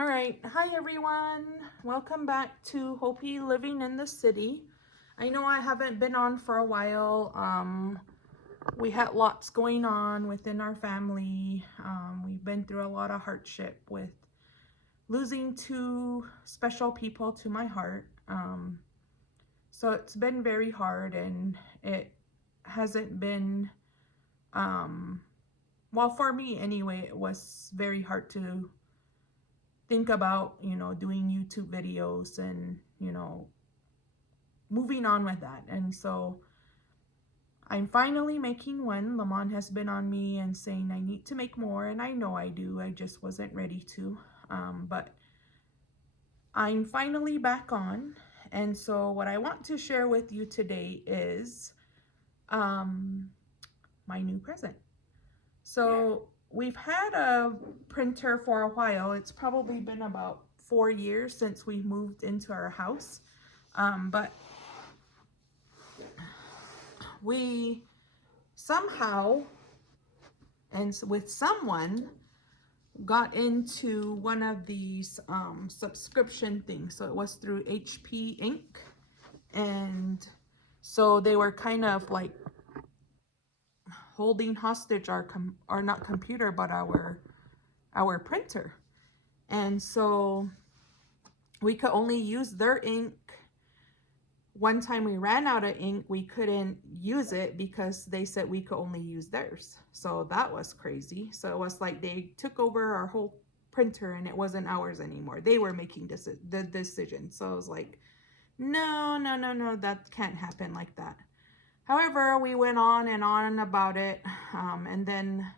All right. Hi, everyone. Welcome back to Hopi Living in the City. I know I haven't been on for a while. We had lots going on within our family. We've been through a lot of hardship with losing two special people to my heart. So it's been very hard, and it hasn't been, well, for me anyway, it was very hard to think about, doing YouTube videos and, moving on with that. And so I'm finally making one. Lamont has been on me and saying I need to make more, and I know I do. I just wasn't ready to. But I'm finally back on. And so what I want to share with you today is my new present. So we've had a printer for a while. It's probably been about 4 years since we moved into our house. But we somehow and with someone got into one of these subscription things. So it was through HP Inc. And so they were kind of like holding hostage our not computer, but our printer. And so we could only use their ink. One time we ran out of ink, we couldn't use it because they said we could only use theirs. So that was crazy. So it was like they took over our whole printer and it wasn't ours anymore. They were making the decision. So I was like, no, that can't happen like that. However, we went on about it. And then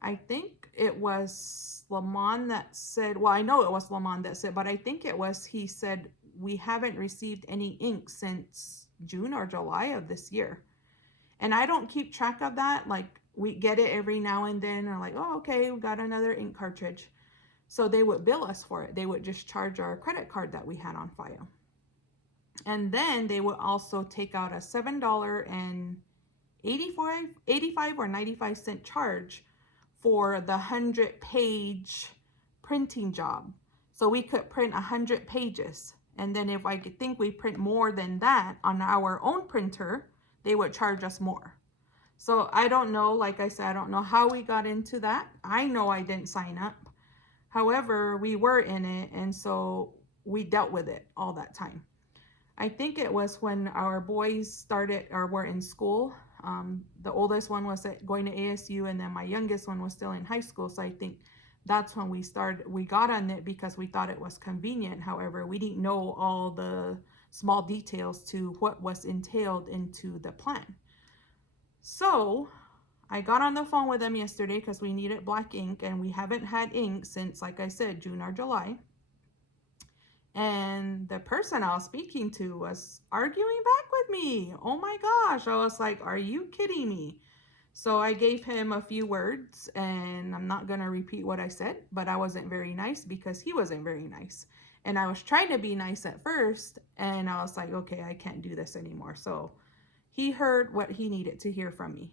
I think it was Lamont that said, well, I know it was Lamont that said, but I think he said, we haven't received any ink since June or July of this year. And I don't keep track of that. Like, we get it every now and then, or like, oh, okay, we got another ink cartridge. So they would bill us for it. They would just charge our credit card that we had on file. And then they would also take out a $7.85 or 95-cent charge for the 100-page printing job. So we could print 100 pages. And then if I could think we print more than that on our own printer, they would charge us more. So I don't know, like I said, I don't know how we got into that. I know I didn't sign up. However, we were in it, and so we dealt with it all that time. I think it was when our boys started or were in school. The oldest one was going to ASU, and then my youngest one was still in high school. So I think that's when we got on it because we thought it was convenient. However, we didn't know all the small details to what was entailed into the plan. So I got on the phone with them yesterday because we needed black ink, and we haven't had ink since, like I said, June or July. And the person I was speaking to was arguing back with me. Oh my gosh. I was like, are you kidding me? So I gave him a few words, and I'm not going to repeat what I said, but I wasn't very nice because he wasn't very nice. And I was trying to be nice at first, and I was like, okay, I can't do this anymore. So he heard what he needed to hear from me.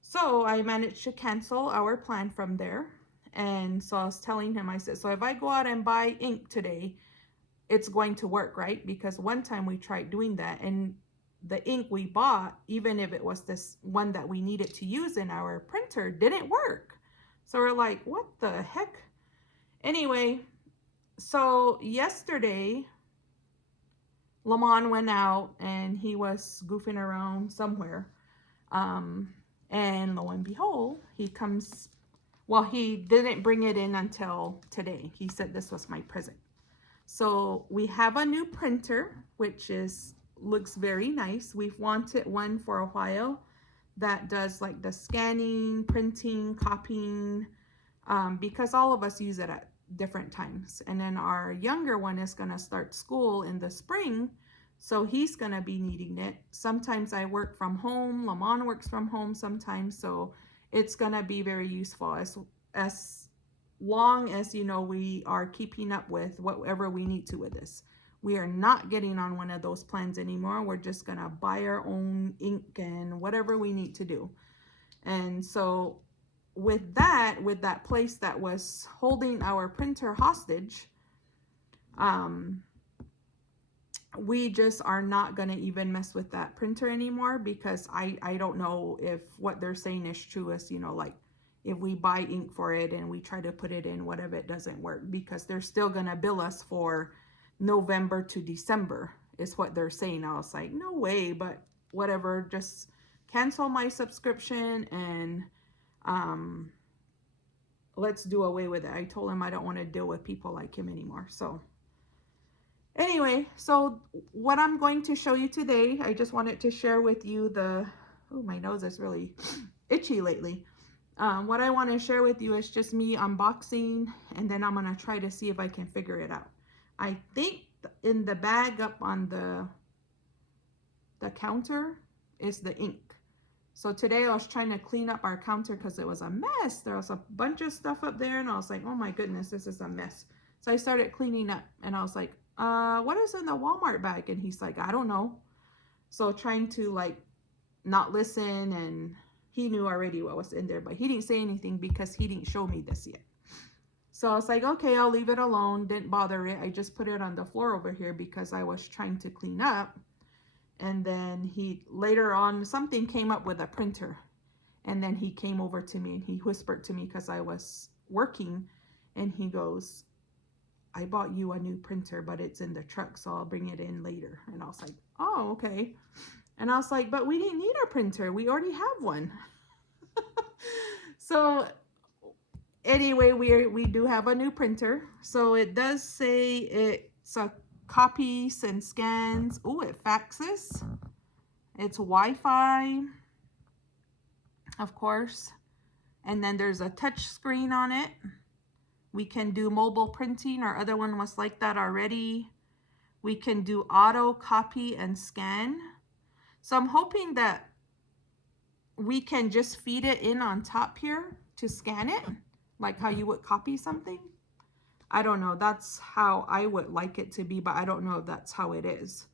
So I managed to cancel our plan from there. And so I was telling him, I said, so if I go out and buy ink today, it's going to work, right? Because one time we tried doing that, and the ink we bought, even if it was this one that we needed to use in our printer, didn't work. So we're like, what the heck? Anyway, so yesterday, Lamont went out and he was goofing around somewhere. And lo and behold, he comes, well, he didn't bring it in until today. He said this was my present. So we have a new printer, which looks very nice. We've wanted one for a while that does like the scanning, printing, copying, because all of us use it at different times. And then our younger one is going to start school in the spring, so he's going to be needing it. Sometimes I work from home. Lamont works from home sometimes, so it's going to be very useful as long as, we are keeping up with whatever we need to with this. We are not getting on one of those plans anymore. We're just going to buy our own ink and whatever we need to do. And so with that place that was holding our printer hostage, We just are not going to even mess with that printer anymore, because I don't know if what they're saying is true, as you know, like if we buy ink for it and we try to put it in, whatever, it doesn't work, because they're still going to bill us for November to December is what they're saying. I was like, no way, but whatever, just cancel my subscription and let's do away with it. I told him I don't want to deal with people like him anymore. So anyway, so what I'm going to show you today, I just wanted to share with you the, oh, my nose is really itchy lately. What I want to share with you is just me unboxing, and then I'm going to try to see if I can figure it out. I think in the bag up on the counter is the ink. So today I was trying to clean up our counter because it was a mess. There was a bunch of stuff up there, and I was like, oh my goodness, this is a mess. So I started cleaning up, and I was like, what is in the Walmart bag? And he's like, I don't know. So trying to like not listen, and he knew already what was in there, but he didn't say anything because he didn't show me this yet. So I was like, okay, I'll leave it alone. Didn't bother it. I just put it on the floor over here because I was trying to clean up. And then he, later on, something came up with a printer. And then he came over to me and he whispered to me because I was working. And he goes, I bought you a new printer, but it's in the truck, so I'll bring it in later. And I was like, oh, okay. And I was like, but we didn't need a printer. We already have one. So anyway, we do have a new printer. So it does say it's a copies and scans. Oh, it faxes. It's Wi-Fi, of course. And then there's a touch screen on it. We can do mobile printing. Our other one was like that already. We can do auto copy and scan. So I'm hoping that we can just feed it in on top here to scan it, like how you would copy something. I don't know. That's how I would like it to be, but I don't know if that's how it is.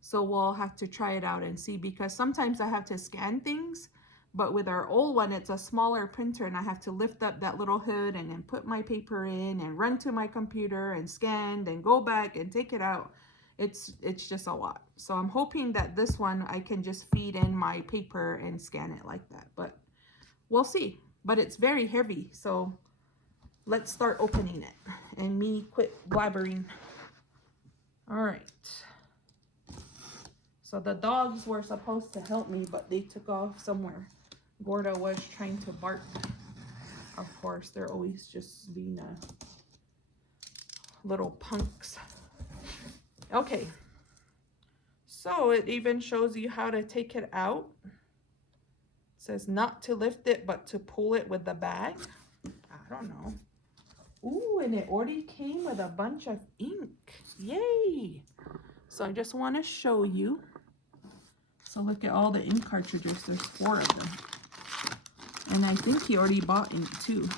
So we'll have to try it out and see, because sometimes I have to scan things, but with our old one, it's a smaller printer and I have to lift up that little hood and then put my paper in and run to my computer and scan and go back and take it out. It's just a lot. So I'm hoping that this one I can just feed in my paper and scan it like that, but we'll see. But it's very heavy, so let's start opening it and me quit blabbering. All right. So the dogs were supposed to help me, but they took off somewhere. Gorda was trying to bark. Of course, they're always just being little punks. Okay. So it even shows you how to take it out. It says not to lift it, but to pull it with the bag. I don't know. Ooh, and it already came with a bunch of ink. Yay! So I just want to show you. So look at all the ink cartridges. There's 4 of them. And I think he already bought ink too.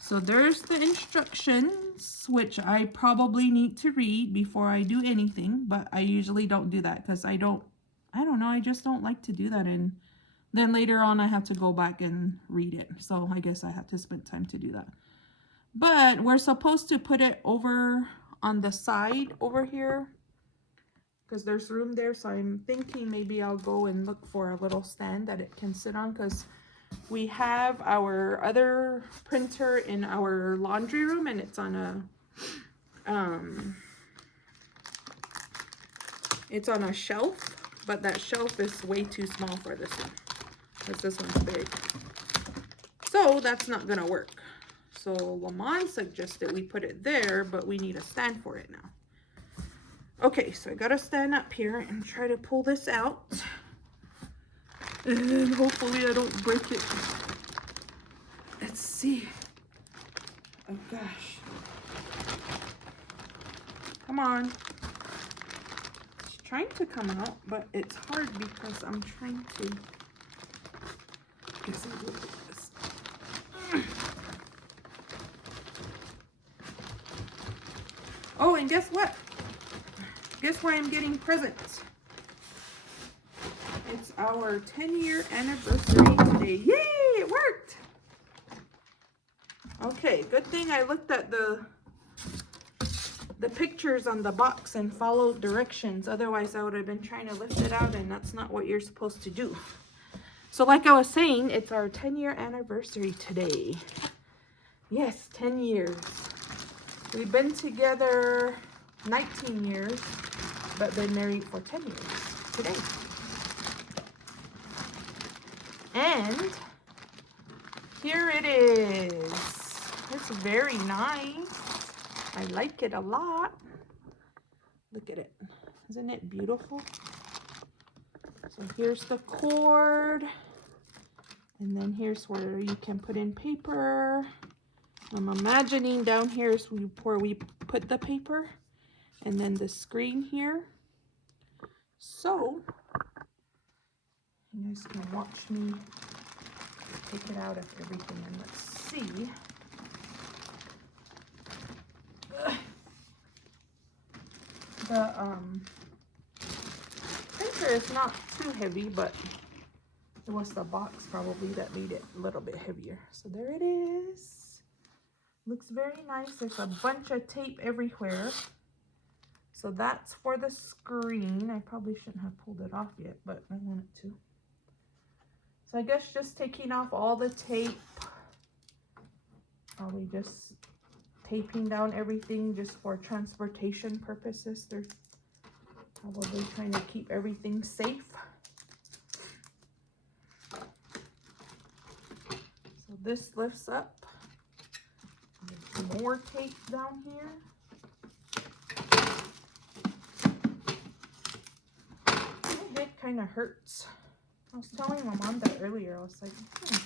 So there's the instructions, which I probably need to read before I do anything. But I usually don't do that because I don't know. I just don't like to do that. And then later on I have to go back and read it. So I guess I have to spend time to do that. But we're supposed to put it over on the side over here, because there's room there. So I'm thinking maybe I'll go and look for a little stand that it can sit on, because we have our other printer in our laundry room and it's on a shelf, but that shelf is way too small for this one because this one's big. So that's not gonna work. So Lamont suggested we put it there, but we need a stand for it now. Okay, so I gotta stand up here and try to pull this out. And hopefully I don't break it. Let's see. Oh gosh. Come on. It's trying to come out, but it's hard because I'm trying to. I guess I'll do it like this. Oh, and guess what? Guess why I'm getting presents? It's our 10-year anniversary today. Yay, it worked. Okay, good thing I looked at the the pictures on the box and followed directions. Otherwise, I would have been trying to lift it out, and that's not what you're supposed to do. So like I was saying, it's our 10-year anniversary today. Yes, 10 years. We've been together 19 years, but been married for 10 years today. And here it is. It's very nice. I like it a lot. Look at it. Isn't it beautiful? So here's the cord. And then here's where you can put in paper. I'm imagining down here is where we put the paper. And then the screen here. So, you guys can watch me take it out of everything, and let's see. The printer is not too heavy, but it was the box probably that made it a little bit heavier. So there it is. Looks very nice. There's a bunch of tape everywhere. So that's for the screen. I probably shouldn't have pulled it off yet, but I wanted to. So I guess just taking off all the tape. Probably just taping down everything just for transportation purposes. They're probably trying to keep everything safe. So this lifts up. There's more tape down here. My head kind of hurts. I was telling my mom that earlier. I was like,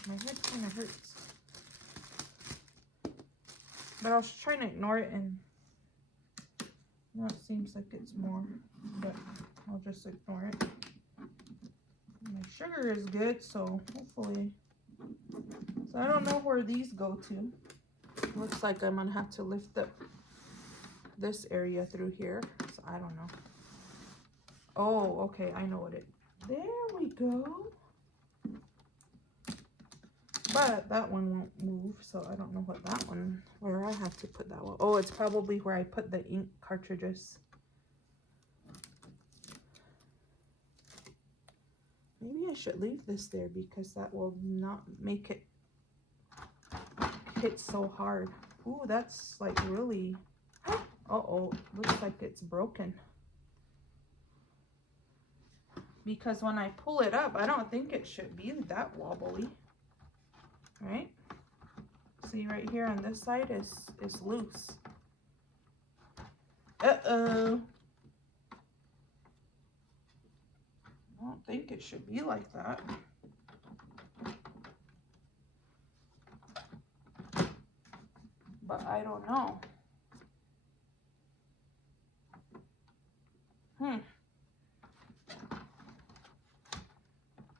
my head kind of hurts. But I was trying to ignore it, and now it seems like it's more, but I'll just ignore it. My sugar is good, so hopefully. So I don't know where these go to. Looks like I'm gonna have to lift up this area through here. So I don't know. Oh, okay, I know what it. There we go. But that one won't move, so I don't know what that one, where I have to put that one. Oh, it's probably where I put the ink cartridges. Maybe I should leave this there because that will not make it hit so hard. Ooh, that's like really, uh-oh, looks like it's broken. Because when I pull it up, I don't think it should be that wobbly. Right? See right here on this side is loose. Uh-oh. I don't think it should be like that. But I don't know.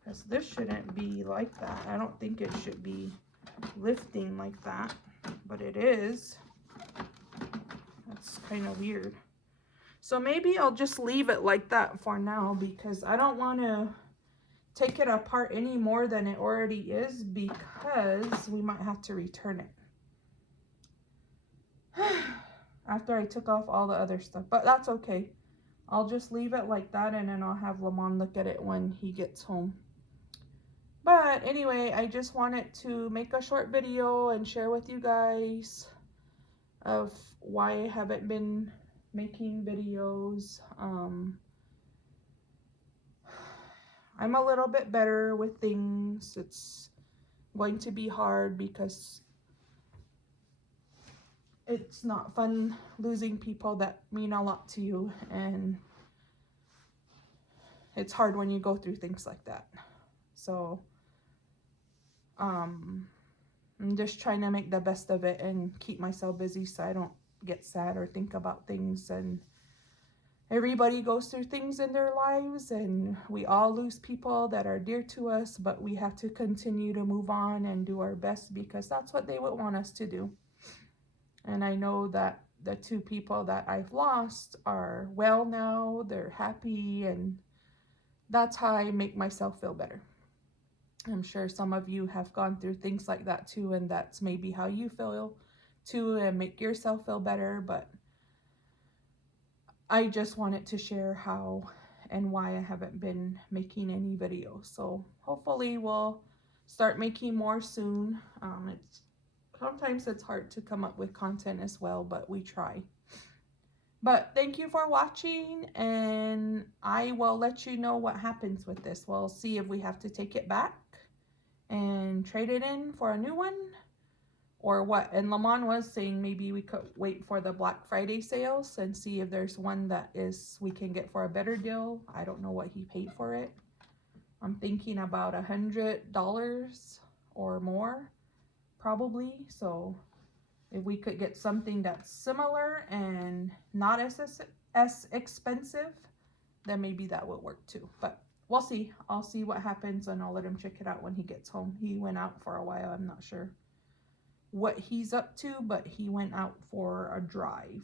Because this shouldn't be like that. I don't think it should be lifting like that, but it is. That's kind of weird. So maybe I'll just leave it like that for now because I don't want to take it apart any more than it already is because we might have to return it after I took off all the other stuff, but that's okay. I'll just leave it like that, and then I'll have Lamont look at it when he gets home. But anyway, I just wanted to make a short video and share with you guys of why I haven't been making videos. I'm a little bit better with things. It's going to be hard because it's not fun losing people that mean a lot to you, and it's hard when you go through things like that. So I'm just trying to make the best of it and keep myself busy so I don't get sad or think about things. And everybody goes through things in their lives, and we all lose people that are dear to us, but we have to continue to move on and do our best because that's what they would want us to do. And I know that the two people that I've lost are well now, they're happy, and that's how I make myself feel better. I'm sure some of you have gone through things like that too, and that's maybe how you feel too and make yourself feel better. But I just wanted to share how and why I haven't been making any videos. So hopefully we'll start making more soon. Sometimes it's hard to come up with content as well, but we try. But thank you for watching, and I will let you know what happens with this. We'll see if we have to take it back and trade it in for a new one or what. And Lamont was saying maybe we could wait for the Black Friday sales and see if there's one that is we can get for a better deal. I don't know what he paid for it. I'm thinking about $100 or more probably. So if we could get something that's similar and not as expensive, then maybe that would work too. But we'll see. I'll see what happens, and I'll let him check it out when he gets home. He went out for a while. I'm not sure what he's up to, but he went out for a drive.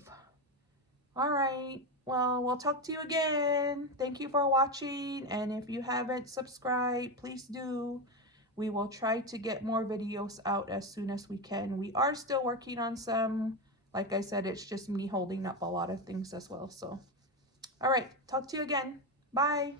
All right. Well, we'll talk to you again. Thank you for watching. And if you haven't subscribed, please do. We will try to get more videos out as soon as we can. We are still working on some. Like I said, it's just me holding up a lot of things as well. So, all right. Talk to you again. Bye.